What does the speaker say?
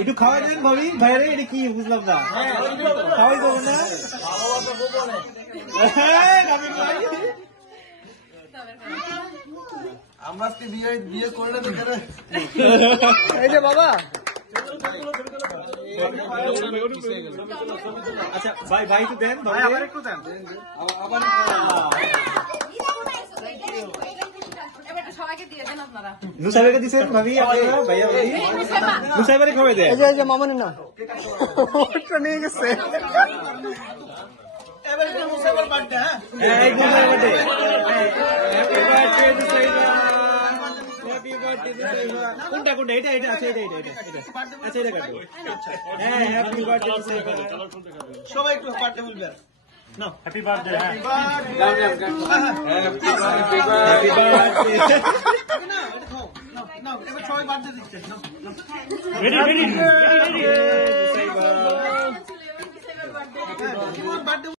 একটু খাওয়াই দেন ভাবি ভাইরে, এটা কি বুঝলাম না, খাওয়াই দেবো না? আমরা বিয়ে করলে তো এই যে বাবা, আচ্ছা ভাই ভাই একটু দেন, ভাই আবার একটু দেন, আবার নুসাইবাকে দিচ্ছেন ভাবি, আপনারা ভাইয়া ভাবি নুসাইবারে খাওয়াই দেন। এই যে মামনি না ওটা নিয়ে গেছে। কোনটা কোনটা, এটা এটা আছে, এটা এটা এটা আচ্ছা, এটা কাটো। হ্যাঁ, হ্যাপি বার্থডে টু সাইবারে। সবাই একটু বার্থডে বলবেন। নাও happy birthday. Happy happy birthday. না এবার সবাই বার্থডে দিচ্ছে। রেডি রেডি রেডি রেডি সাইবার। বার্থডে